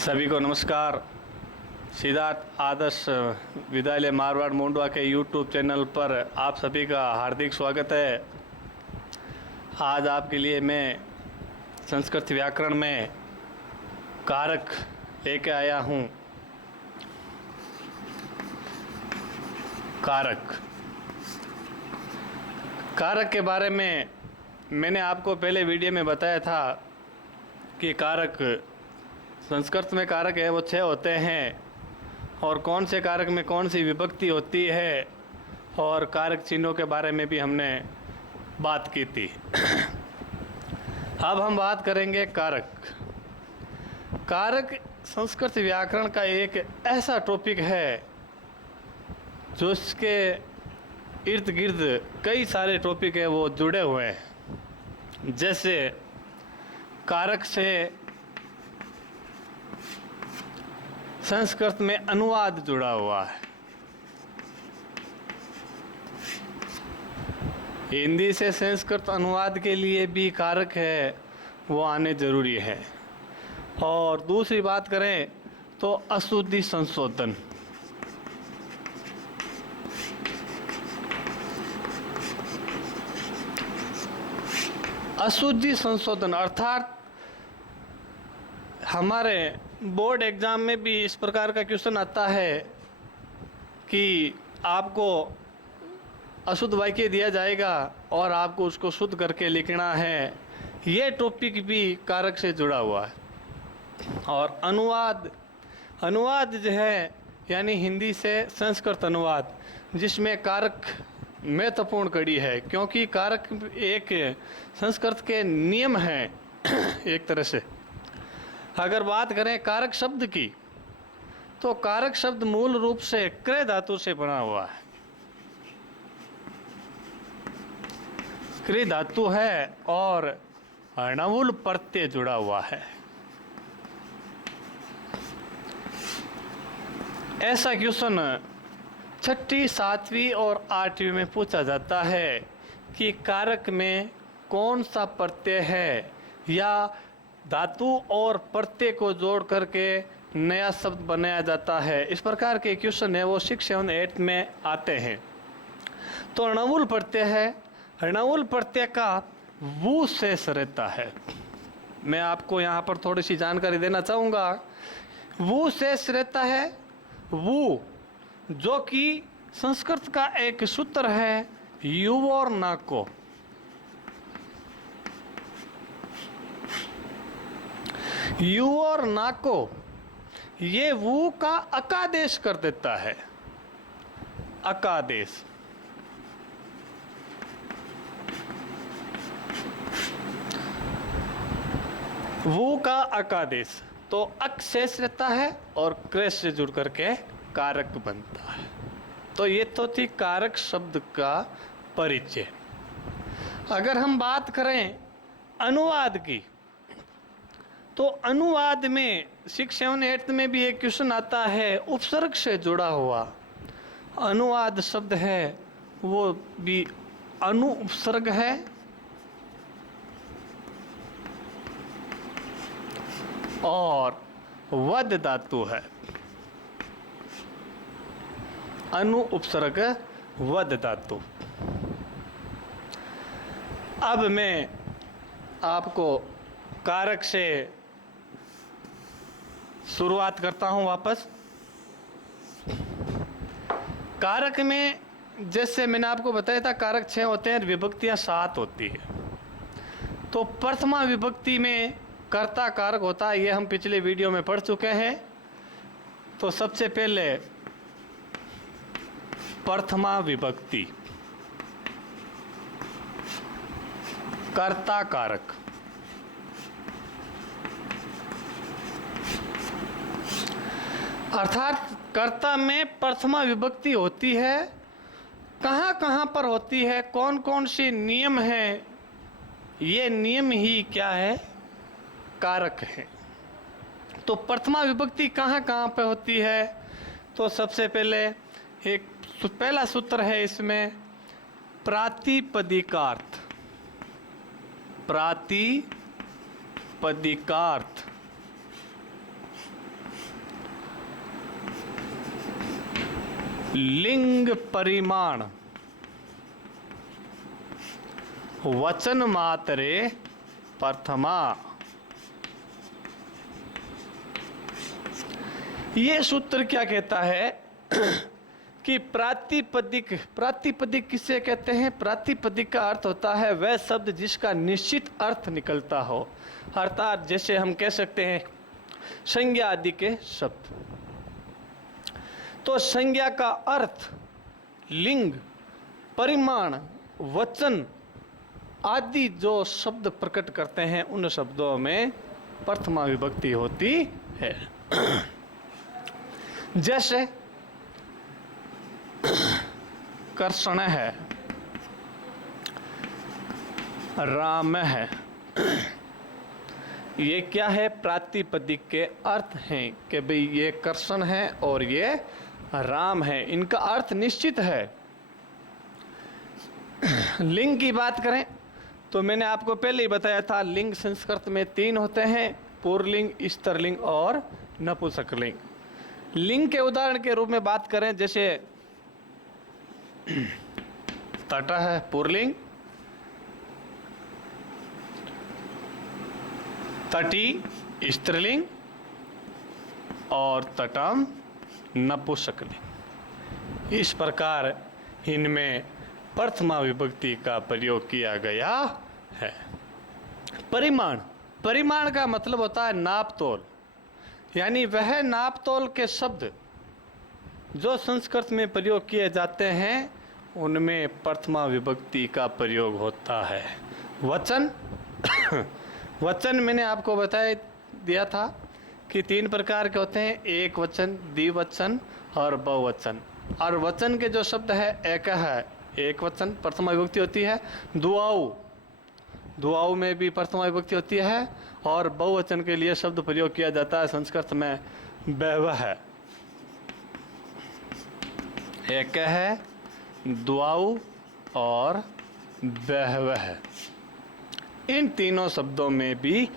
सभी को नमस्कार। सिद्धार्थ आदर्श विद्यालय मारवाड़ मुंडवा के यूट्यूब चैनल पर आप सभी का हार्दिक स्वागत है। आज आपके लिए मैं संस्कृत व्याकरण में कारक लेके आया हूँ। कारक के बारे में मैंने आपको पहले वीडियो में बताया था कि कारक संस्कृत में कारक है वो 6 होते हैं और कौन से कारक में कौन सी विभक्ति होती है और कारक चिन्हों के बारे में भी हमने बात की थी। अब हम बात करेंगे कारक। कारक संस्कृत व्याकरण का एक ऐसा टॉपिक है जो इसके इर्द गिर्द कई सारे टॉपिक है वो जुड़े हुए हैं। जैसे कारक से संस्कृत में अनुवाद जुड़ा हुआ है। हिंदी से संस्कृत अनुवाद के लिए भी कारक है वो आने जरूरी है। और दूसरी बात करें तो अशुद्धि संशोधन। अशुद्धि संशोधन अर्थात हमारे बोर्ड एग्ज़ाम में भी इस प्रकार का क्वेश्चन आता है कि आपको अशुद्ध वाक्य दिया जाएगा और आपको उसको शुद्ध करके लिखना है। ये टॉपिक भी कारक से जुड़ा हुआ है। और अनुवाद जो है यानी हिंदी से संस्कृत अनुवाद, जिसमें कारक महत्वपूर्ण कड़ी है, क्योंकि कारक एक संस्कृत के नियम हैं एक तरह से। अगर बात करें कारक शब्द की तो कारक शब्द मूल रूप से क्रय धातु से बना हुआ है। क्रय धातु है और णवुल प्रत्यय जुड़ा हुआ है। ऐसा क्वेश्चन 6वीं, 7वीं और 8वीं में पूछा जाता है कि कारक में कौन सा प्रत्यय है या धातु और प्रत्यय को जोड़ करके नया शब्द बनाया जाता है। इस प्रकार के क्वेश्चन है वो 6, 7, 8 में आते हैं। तो णवुल प्रत्यय है। णवुल प्रत्यय का वु शेष रहता है। मैं आपको यहाँ पर थोड़ी सी जानकारी देना चाहूँगा। वु शेष रहता है। वु जो कि संस्कृत का एक सूत्र है यु और ना को। यू और ना को ये वू का अकादेश कर देता है। अकादेश वू का अकादेश तो अक शेष रहता है और क्रेश से जुड़ करके कारक बनता है। तो ये तो थी कारक शब्द का परिचय। अगर हम बात करें अनुवाद की तो अनुवाद में 6, 7, 8 में भी एक क्वेश्चन आता है उपसर्ग से जुड़ा हुआ। अनुवाद शब्द है वो भी अनु उपसर्ग है और वद धातु है। अनु उपसर्ग वद धातु। अब मैं आपको कारक से शुरुआत करता हूं वापस। कारक में जैसे मैंने आपको बताया था कारक 6 होते हैं, विभक्तियां 7 होती है। तो प्रथमा विभक्ति में कर्ता कारक होता है, ये हम पिछले वीडियो में पढ़ चुके हैं। तो सबसे पहले प्रथमा विभक्ति कर्ता कारक। अर्थात कर्ता में प्रथमा विभक्ति होती है। कहाँ कहाँ पर होती है, कौन कौन से नियम हैं, ये नियम ही क्या है, कारक है। तो प्रथमा विभक्ति कहाँ कहाँ पे होती है, तो सबसे पहले एक पहला सूत्र है इसमें प्रातिपदिकार्थ। प्रातिपदिकार्थ लिंग परिमाण वचन मात्रे प्रथमा। ये सूत्र क्या कहता है कि प्रातिपदिक किसे कहते हैं? प्रातिपदिक का अर्थ होता है वह शब्द जिसका निश्चित अर्थ निकलता हो, अर्थात जैसे हम कह सकते हैं संज्ञा आदि के शब्द। तो संज्ञा का अर्थ लिंग, परिमाण, वचन आदि जो शब्द प्रकट करते हैं उन शब्दों में प्रथमा विभक्ति होती है। जैसे कृष्ण है, राम है, ये क्या है? प्रातिपदिक के अर्थ हैं कि भाई ये कृष्ण है और ये राम है, इनका अर्थ निश्चित है। लिंग की बात करें तो मैंने आपको पहले ही बताया था, लिंग संस्कृत में 3 होते हैं, पुल्लिंग, स्त्रीलिंग और नपुंसकलिंग। लिंग के उदाहरण के रूप में बात करें, जैसे तट है पुल्लिंग, तटी स्त्रीलिंग और तटम नपुंसकलिंग। इस प्रकार इनमें प्रथमा विभक्ति का प्रयोग किया गया है। परिमाण का मतलब होता है नाप तोल, यानी वह नाप तोल के शब्द जो संस्कृत में प्रयोग किए जाते हैं उनमें प्रथमा विभक्ति का प्रयोग होता है। वचन मैंने आपको बता दिया था कि 3 प्रकार के होते हैं, एक वचन, द्विवचन और बहुवचन। और वचन के जो शब्द है एक वचन प्रथमा विभक्ति होती है। दुआओं में भी प्रथमा विभक्ति होती है। और बहुवचन के लिए शब्द प्रयोग किया जाता है संस्कृत में बहवः है। एक है दुआऊ और बहवः, इन तीनों शब्दों में भी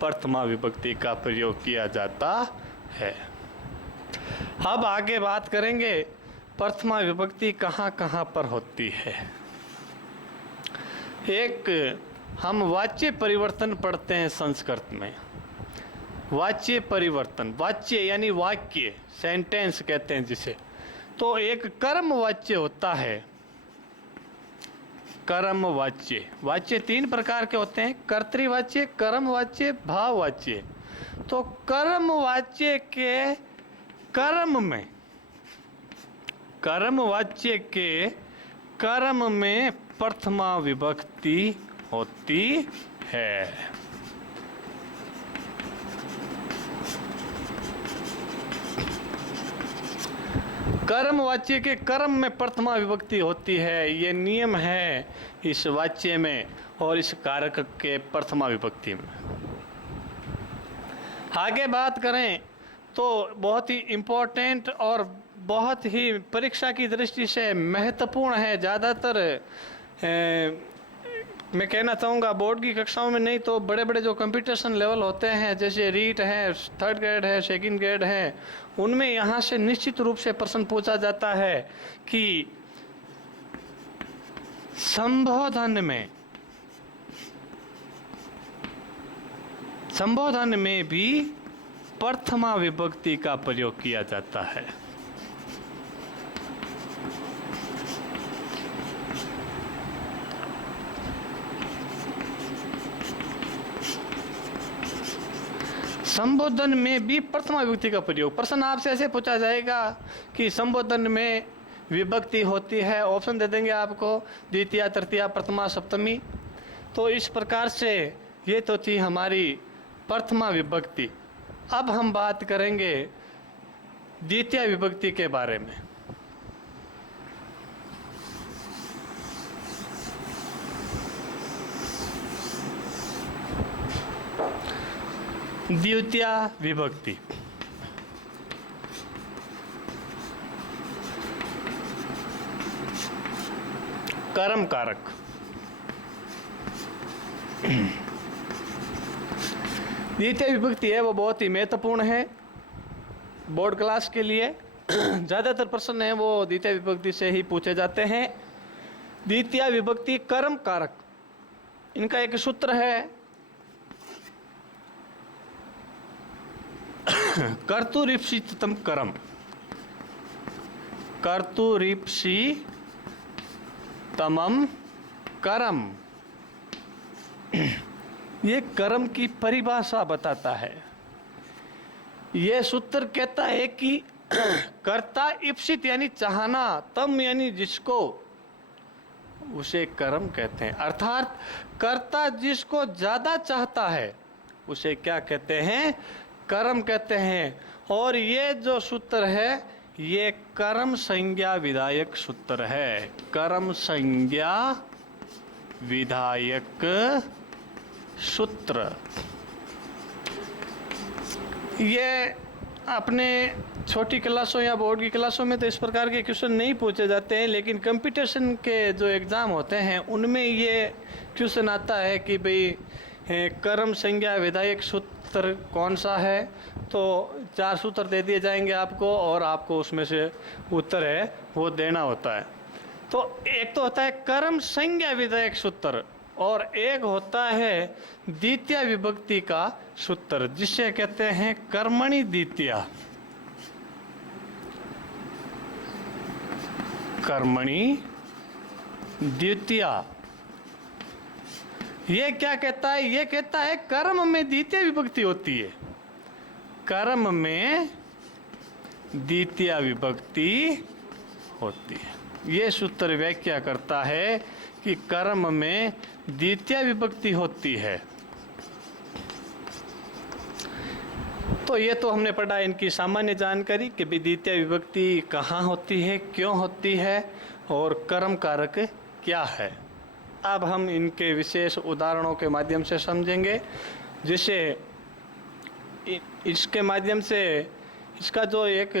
प्रथमा विभक्ति का प्रयोग किया जाता है। अब आगे बात करेंगे प्रथमा विभक्ति कहाँ कहाँ पर होती है। एक हम वाच्य परिवर्तन पढ़ते हैं संस्कृत में। वाच्य परिवर्तन, वाच्य यानी वाक्य, सेंटेंस कहते हैं जिसे। तो एक कर्म वाच्य होता है, कर्म वाच्य। वाच्य 3 प्रकार के होते हैं, कर्तृवाच्य, कर्म वाच्य, भाव वाच्य। तो कर्म वाच्य के कर्म वाच्य के कर्म में प्रथमा विभक्ति होती है। कर्म वाच्य के कर्म में प्रथमा विभक्ति होती है, ये नियम है इस वाच्य में और इस कारक के प्रथमा विभक्ति में। आगे बात करें तो बहुत ही इम्पोर्टेंट और बहुत ही परीक्षा की दृष्टि से महत्वपूर्ण है। ज़्यादातर मैं कहना चाहूँगा बोर्ड की कक्षाओं में नहीं तो बड़े बड़े जो कंपटीशन लेवल होते हैं, जैसे रीट है, 3rd ग्रेड है, 2nd ग्रेड है, उनमें यहाँ से निश्चित रूप से प्रश्न पूछा जाता है कि संबोधन में भी प्रथमा विभक्ति का प्रयोग किया जाता है। संबोधन में भी प्रथमा विभक्ति का प्रयोग। प्रश्न आपसे ऐसे पूछा जाएगा कि संबोधन में विभक्ति होती है, ऑप्शन दे देंगे आपको, द्वितीया, तृतीया, प्रथमा, सप्तमी। तो इस प्रकार से ये तो थी हमारी प्रथमा विभक्ति। अब हम बात करेंगे द्वितीय विभक्ति के बारे में। द्वितीय विभक्ति कर्म कारक। द्वितीय विभक्ति है वो बहुत ही महत्वपूर्ण है बोर्ड क्लास के लिए। ज़्यादातर प्रश्न हैं वो द्वितीय विभक्ति से ही पूछे जाते हैं। द्वितीय विभक्ति कर्म कारक, इनका एक सूत्र है कर्तुरीप्सितम कर्म। कर्तुरीप्सितमम कर्म, ये कर्म की परिभाषा बताता है। ये सूत्र कहता है कि कर्ता इप्सित यानी चाहना, तम यानी जिसको, उसे कर्म कहते हैं। अर्थात कर्ता जिसको ज्यादा चाहता है उसे क्या कहते हैं? कर्म कहते हैं। और ये जो सूत्र है ये कर्म संज्ञा विधायक सूत्र है। कर्म संज्ञा विधायक सूत्र। ये अपने छोटी क्लासों या बोर्ड की क्लासों में तो इस प्रकार के क्वेश्चन नहीं पूछे जाते हैं, लेकिन कंपटीशन के जो एग्ज़ाम होते हैं उनमें ये क्वेश्चन आता है कि भाई कर्म संज्ञा विधायक सूत्र कौन सा है। तो 4 सूत्र दे दिए जाएंगे आपको और आपको उसमें से उत्तर है वो देना होता है। तो एक तो होता है कर्म संज्ञा विधायक सूत्र और एक होता है द्वितीय विभक्ति का सूत्र, जिसे कहते हैं कर्मणि द्वितीय। कर्मणि द्वितीय ये क्या कहता है? ये कहता है कर्म में द्वितीय विभक्ति होती है। कर्म में द्वितीय विभक्ति होती है। ये सूत्र व्याख्या करता है कि कर्म में द्वितीय विभक्ति होती है। तो ये तो हमने पढ़ा इनकी सामान्य जानकारी कि द्वितीय विभक्ति कहाँ होती है, क्यों होती है और कर्म कारक क्या है। अब हम इनके विशेष उदाहरणों के माध्यम से समझेंगे, जिसे इसके माध्यम से इसका जो एक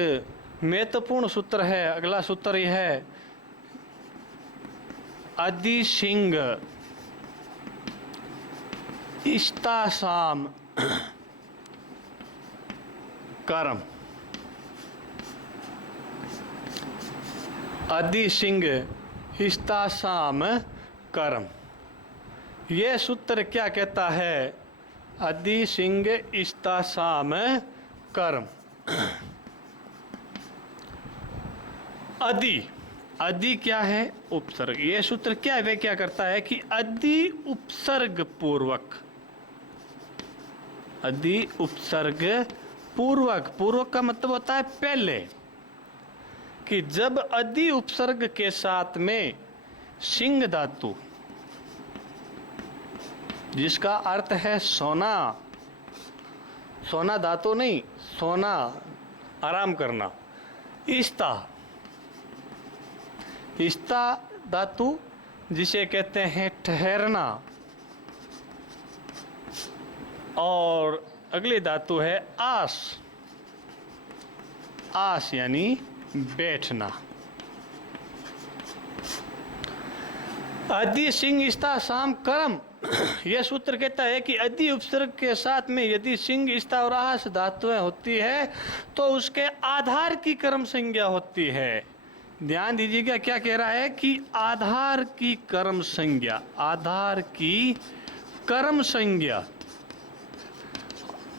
महत्वपूर्ण सूत्र है, अगला सूत्र यह है अधिसिंग इष्टासाम कर्म। अधिसिंग इष्टासाम कर्म, ये सूत्र क्या कहता है? अधिसिंग इष्टासाम कर्म। अधि, अधि क्या है? उपसर्ग। ये सूत्र क्या व्याख्या करता है कि अधि उपसर्ग पूर्वक, अधि उपसर्ग पूर्वक, पूर्वक का मतलब होता है पहले, कि जब अधि उपसर्ग के साथ में सिंह धातु, जिसका अर्थ है सोना, सोना धातु नहीं, सोना आराम करना, इस्ता, इस्ता धातु जिसे कहते हैं ठहरना, और अगली धातु है आस, आस यानी बैठना। अधि सिंह इस्ता साम कर्म, यह सूत्र कहता है कि अधि उपसर्ग के साथ में यदि सिंह इस्ता और आस धातुएं होती है तो उसके आधार की कर्म संज्ञा होती है। ध्यान दीजिएगा क्या कह रहा है कि आधार की कर्म संज्ञा, आधार की कर्म संज्ञा।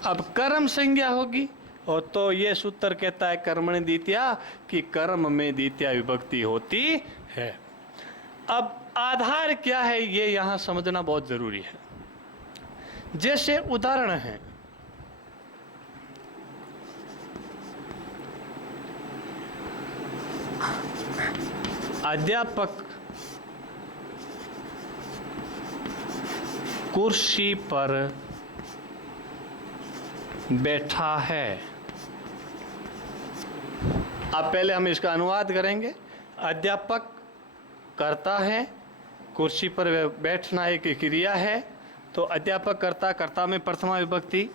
अब कर्म संज्ञा होगी और तो ये सूत्र कहता है कर्मणि द्वितीय कि कर्म में द्वितीय विभक्ति होती है। अब आधार क्या है ये यहाँ समझना बहुत जरूरी है। जैसे उदाहरण है, अध्यापक कुर्सी पर बैठा है। अब पहले हम इसका अनुवाद करेंगे। अध्यापक कर्ता है, कुर्सी पर बैठना एक क्रिया है, तो अध्यापक कर्ता, कर्ता में प्रथमा विभक्ति,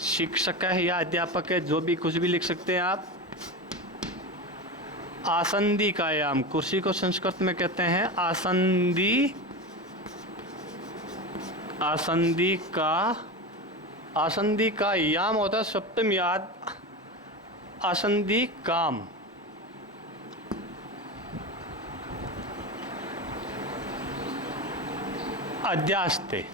शिक्षक है या अध्यापक है, जो भी कुछ भी लिख सकते हैं आप। आसंदी कायाम, कुर्सी को संस्कृत में कहते हैं आसंदी, आसंदी का याम होता है सप्तमी आसंदी काम, अध्यास्ते,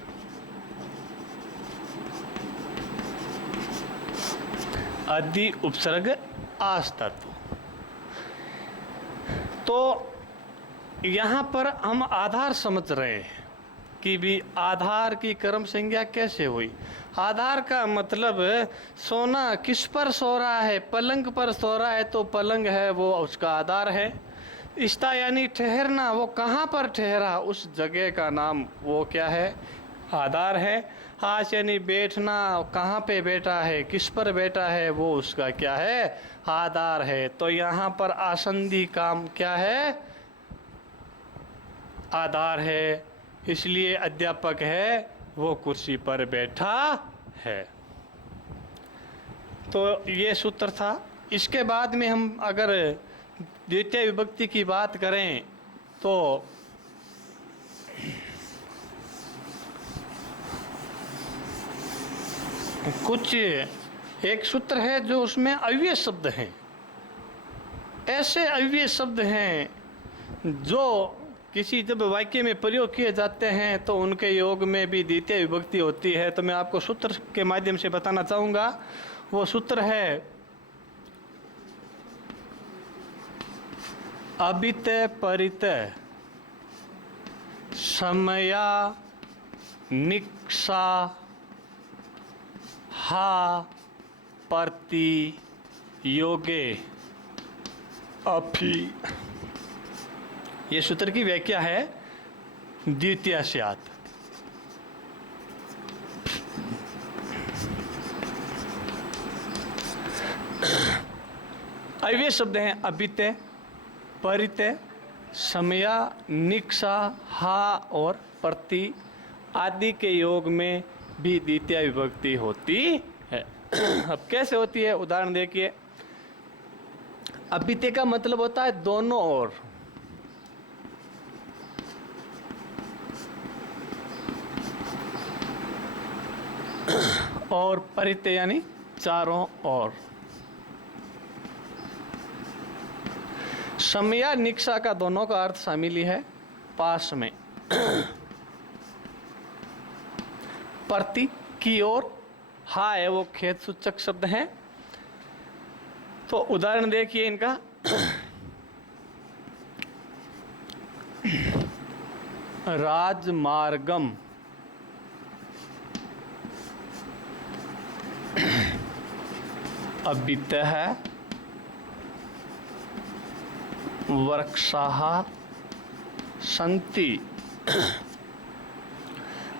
आदि उपसर्ग आस तत्व। तो यहाँ पर हम आधार समझ रहे हैं कि भी आधार की कर्म संज्ञा कैसे हुई। आधार का मतलब सोना किस पर सो रहा है, पलंग पर सो रहा है तो पलंग है वो उसका आधार है। इस्ता यानी ठहरना, वो कहाँ पर ठहरा उस जगह का नाम वो क्या है, आधार है। हाश यानी बैठना, कहाँ पे बैठा है, किस पर बैठा है, वो उसका क्या है, आधार है। तो यहाँ पर आसंदी काम क्या है, आधार है। इसलिए अध्यापक है वो कुर्सी पर बैठा है। तो ये सूत्र था। इसके बाद में हम अगर द्वितीय विभक्ति की बात करें तो कुछ एक सूत्र है जो उसमें अव्यय शब्द हैं। ऐसे अव्यय शब्द हैं जो किसी जब वाक्य में प्रयोग किए जाते हैं तो उनके योग में भी द्वितीय विभक्ति होती है। तो मैं आपको सूत्र के माध्यम से बताना चाहूँगा। वो सूत्र है अबितय परितय समया निक्षा हा प्रति योगे अपि। ये सूत्र की व्याख्या है द्वितीय स्यात्। अव्यय शब्द हैं अबितय, परितय, समया, निक्षा, हा और प्रति आदि के योग में भी द्वितीय विभक्ति होती है। अब कैसे होती है, उदाहरण देखिए। अबितय का मतलब होता है दोनों ओर, और परितय यानी चारों ओर। समया निक्षा का दोनों का अर्थ शामिल ही है, पास में। प्रति की ओर, हा है वो खेत सूचक शब्द है। तो उदाहरण देखिए इनका। राजमार्गम, अबितः वृक्षाः सन्ति।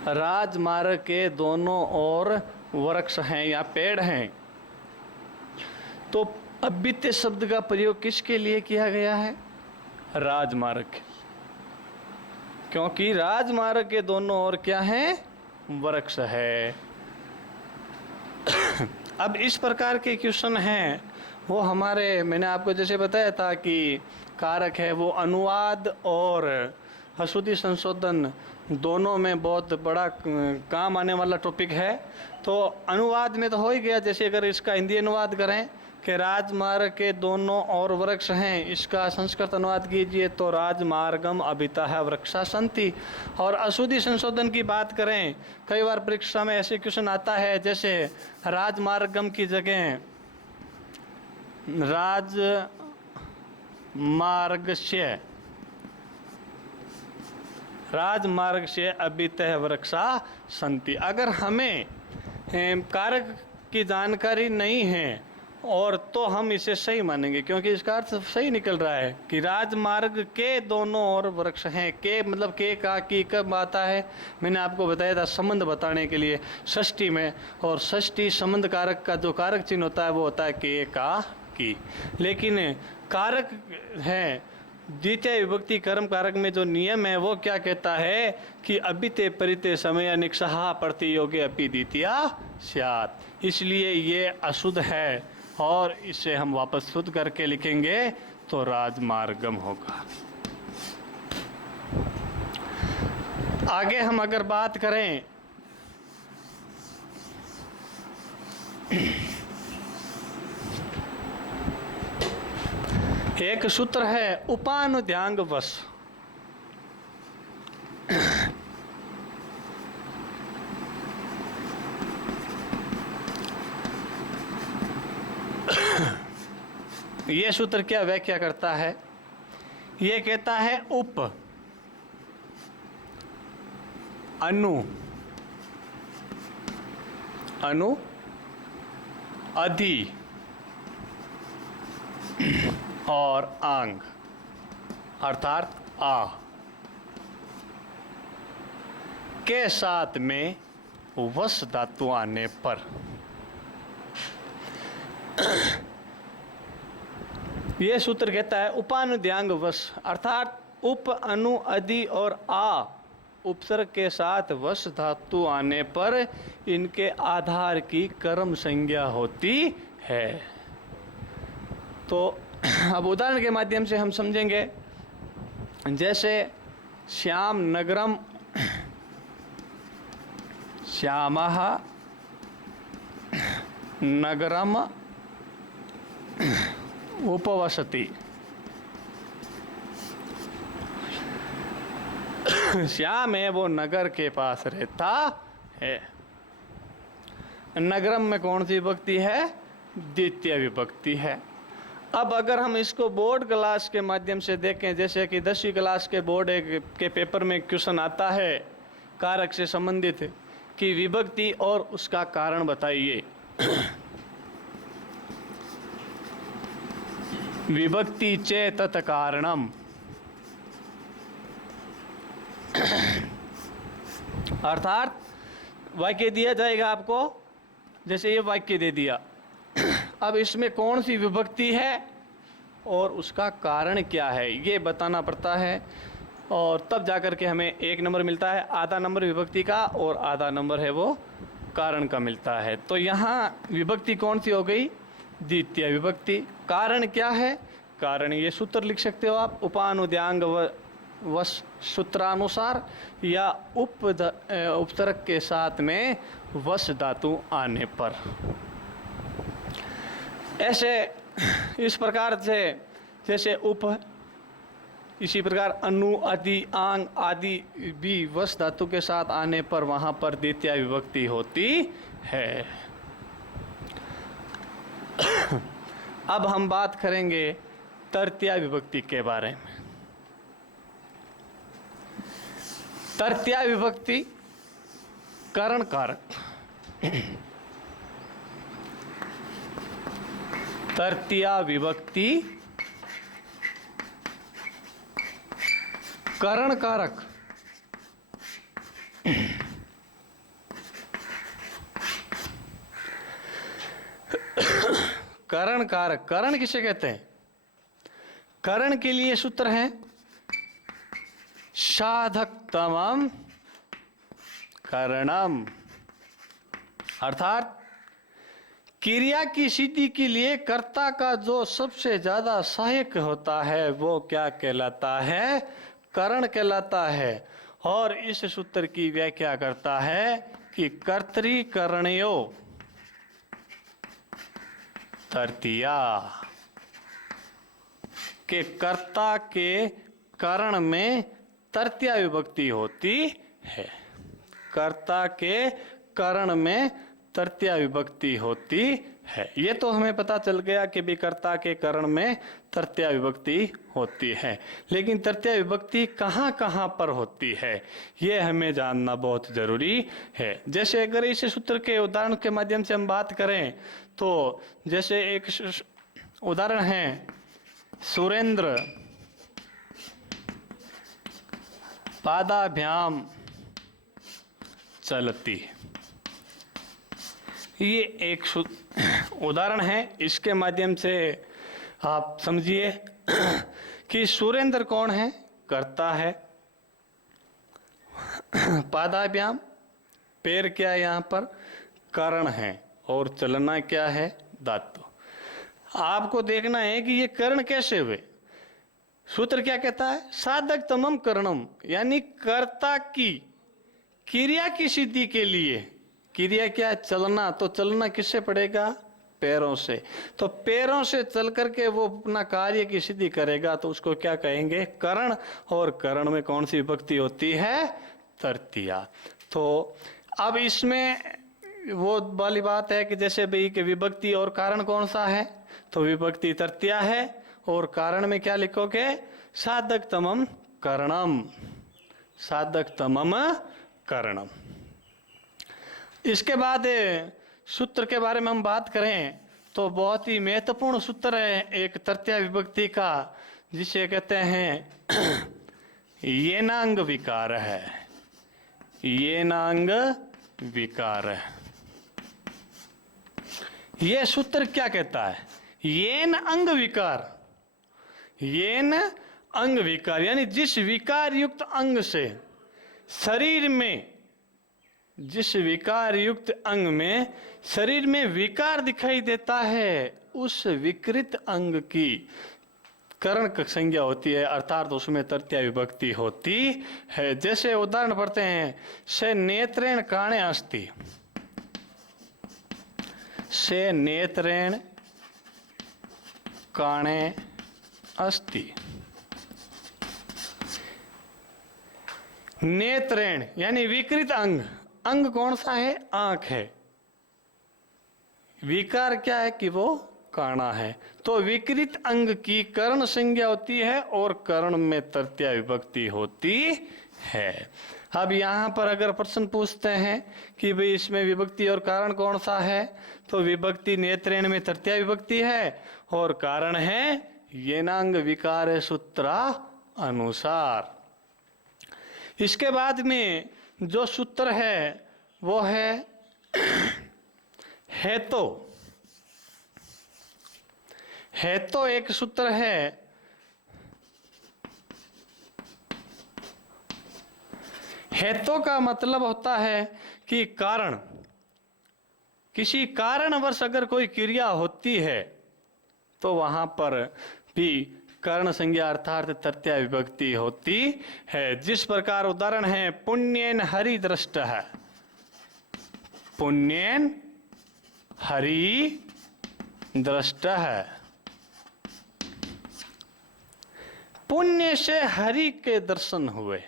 राजमार्ग के दोनों ओर वृक्ष हैं या पेड़ हैं। तो अबित्य शब्द का प्रयोग किसके लिए किया गया है, राजमार्ग। क्योंकि राजमार्ग के दोनों ओर क्या है, वृक्ष है। अब इस प्रकार के क्वेश्चन हैं वो हमारे, मैंने आपको जैसे बताया था कि कारक है वो अनुवाद और अशुद्धि संशोधन दोनों में बहुत बड़ा काम आने वाला टॉपिक है। तो अनुवाद में तो हो ही गया। जैसे अगर इसका हिंदी अनुवाद करें कि राजमार्ग के दोनों ओर वृक्ष हैं, इसका संस्कृत अनुवाद कीजिए तो राजमार्गम अबितः वृक्षा सन्ति। और अशुद्धि संशोधन की बात करें, कई बार परीक्षा में ऐसे क्वेश्चन आता है जैसे राजमार्गम की जगह राजमार्ग से अबितः वृक्षा सन्ति। अगर हमें कारक की जानकारी नहीं है और तो हम इसे सही मानेंगे, क्योंकि इसका अर्थ सही निकल रहा है कि राजमार्ग के दोनों ओर वृक्ष हैं। के मतलब के का की कब आता है, मैंने आपको बताया था संबंध बताने के लिए षष्ठी में। और षष्ठी संबंध कारक का जो कारक चिन्ह होता है वो होता है के का की। लेकिन कारक है द्वितीय विभक्ति कर्म कारक में जो नियम है वो क्या कहता है कि अबिते परिते समय निक्षा प्रति योगे अपि द्वितीय स्यात्। इसलिए ये अशुद्ध है और इसे हम वापस शुद्ध करके लिखेंगे तो राजमार्गम होगा। आगे हम अगर बात करें एक सूत्र है उपानुध्यांग वश। यह सूत्र क्या व्याख्या करता है? यह कहता है उप अनु अनु अधि और आंग अर्थात आ के साथ में वस धातु आने पर यह सूत्र कहता है उपानुध्यांग वश अर्थात उप अनु अधि और आ उपसर्ग के साथ वश धातु आने पर इनके आधार की कर्म संज्ञा होती है। तो अब उदाहरण के माध्यम से हम समझेंगे। जैसे श्याम नगरम श्यामः नगरम उपवसति। श्याम है वो नगर के पास रहता है। नगरम में कौन सी विभक्ति है? द्वितीय विभक्ति है। अब अगर हम इसको बोर्ड क्लास के माध्यम से देखें, जैसे कि 10वीं क्लास के बोर्ड के पेपर में क्वेश्चन आता है कारक से संबंधित कि विभक्ति और उसका कारण बताइए। विभक्ति चे तत् कारणम अर्थात वाक्य दिया जाएगा आपको, जैसे ये वाक्य दे दिया। अब इसमें कौन सी विभक्ति है और उसका कारण क्या है ये बताना पड़ता है, और तब जाकर के हमें 1 नंबर मिलता है। आधा नंबर विभक्ति का और आधा नंबर है वो कारण का मिलता है। तो यहाँ विभक्ति कौन सी हो गई? द्वितीय विभक्ति। कारण क्या है? कारण ये सूत्र लिख सकते हो आप, उपानुध्यांग वश सूत्रानुसार या उपसर्ग के साथ में वश धातु आने पर। ऐसे इस प्रकार से जैसे उप, इसी प्रकार अनु अधि आंग आदि भी वश धातु के साथ आने पर वहाँ पर द्वितीय विभक्ति होती है। अब हम बात करेंगे तृतीय विभक्ति के बारे में। तृतीय विभक्ति करण कारक। तृतीय विभक्ति करण कारक। करण कारक, करण किसे कहते हैं? करण के लिए सूत्र है साधकतमं करणम अर्थात क्रिया की सिद्धि के लिए कर्ता का जो सबसे ज्यादा सहायक होता है वो क्या कहलाता है? करण कहलाता है। और इस सूत्र की व्याख्या करता है कि कर्तृकरणयो तृतीया के कर्ता के करण में तृतीय विभक्ति होती है। कर्ता के करण में तृतीय विभक्ति होती है। ये तो हमें पता चल गया कि भी कर्ता के करण में तृतीय विभक्ति होती है, लेकिन तृतीय विभक्ति कहाँ कहाँ पर होती है ये हमें जानना बहुत जरूरी है। जैसे अगर इस सूत्र के उदाहरण के माध्यम से हम बात करें तो जैसे एक उदाहरण है सुरेंद्र पादाभ्याम चलती। ये एक उदाहरण है, इसके माध्यम से आप समझिए कि सुरेंद्र कौन है? कर्ता है। पादाभ्याम पैर क्या है? यहाँ पर करण है। और चलना क्या है? धातु। आपको देखना है कि ये करण कैसे हुए। सूत्र क्या कहता है? साधक तमम करणम, यानी कर्ता की क्रिया की सिद्धि के लिए। क्रिया क्या? चलना। तो चलना किससे पड़ेगा? पैरों से। तो पैरों से चल करके वो अपना कार्य की सिद्धि करेगा तो उसको क्या कहेंगे? करण। और करण में कौन सी विभक्ति होती है? तृतीया। तो अब इसमें वो वाली बात है कि जैसे भाई कि विभक्ति और कारण कौन सा है? तो विभक्ति तृतीया है और कारण में क्या लिखोगे? साधक तमम करणम। साधक तमम करणम। इसके बाद सूत्र के बारे में हम बात करें तो बहुत ही महत्वपूर्ण सूत्र है एक तृतीया विभक्ति का, जिसे कहते हैं येनांग विकार है। येनांग विकार है। यह सूत्र क्या कहता है? येन अंग विकार। येन अंग विकार यानी जिस विकार युक्त अंग से शरीर में, जिस विकार युक्त अंग में शरीर में विकार दिखाई देता है, उस विकृत अंग की करण संज्ञा होती है, अर्थात उसमें तृतीया विभक्ति होती है। जैसे उदाहरण पढ़ते हैं, से नेत्रेण काणे अस्ति। से नेत्रेण काणे अस्ति। नेत्रेण यानी विकृत अंग। अंग कौन सा है? आंख है। विकार क्या है? कि वो काणा है। तो विकृत अंग की कर्ण संज्ञा होती है और कर्ण में तृतीया विभक्ति होती है। अब यहाँ पर अगर प्रश्न पूछते हैं कि भाई इसमें विभक्ति और कारण कौन सा है, तो विभक्ति नेत्रेण में तृतीया विभक्ति है और कारण है येनांग विकार सूत्रा अनुसार। इसके बाद में जो सूत्र है वो है हेतो। हेतो एक सूत्र है। हेतो का मतलब होता है कि कारण, किसी कारणवश अगर कोई क्रिया होती है तो वहां पर भी कर्ण संज्ञा अर्थात तृतीया विभक्ति होती है। जिस प्रकार उदाहरण है, पुण्येन हरि दृष्ट है। पुण्येन हरि दृष्ट है। पुण्य से हरि के दर्शन हुए।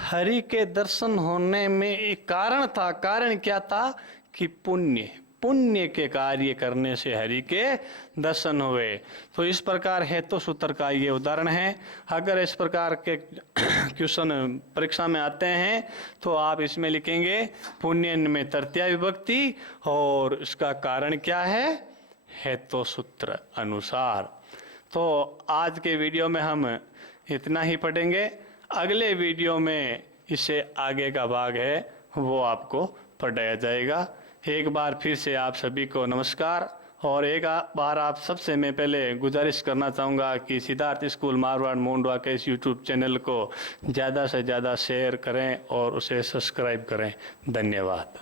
हरि के दर्शन होने में एक कारण था। कारण क्या था? कि पुण्य, पुण्य के कार्य करने से हरि के दर्शन हुए। तो इस प्रकार हेतु सूत्र का ये उदाहरण है। अगर इस प्रकार के क्वेश्चन परीक्षा में आते हैं तो आप इसमें लिखेंगे पुण्य में तृतीया विभक्ति और इसका कारण क्या है? हेतु सूत्र अनुसार। तो आज के वीडियो में हम इतना ही पढ़ेंगे। अगले वीडियो में इससे आगे का भाग है वो आपको पढ़ाया जाएगा। एक बार फिर से आप सभी को नमस्कार। और एक बार आप सबसे मैं पहले गुजारिश करना चाहूँगा कि सिद्धार्थ स्कूल मारवाड़ मोंडवा के इस यूट्यूब चैनल को ज़्यादा से ज़्यादा शेयर करें और उसे सब्सक्राइब करें। धन्यवाद।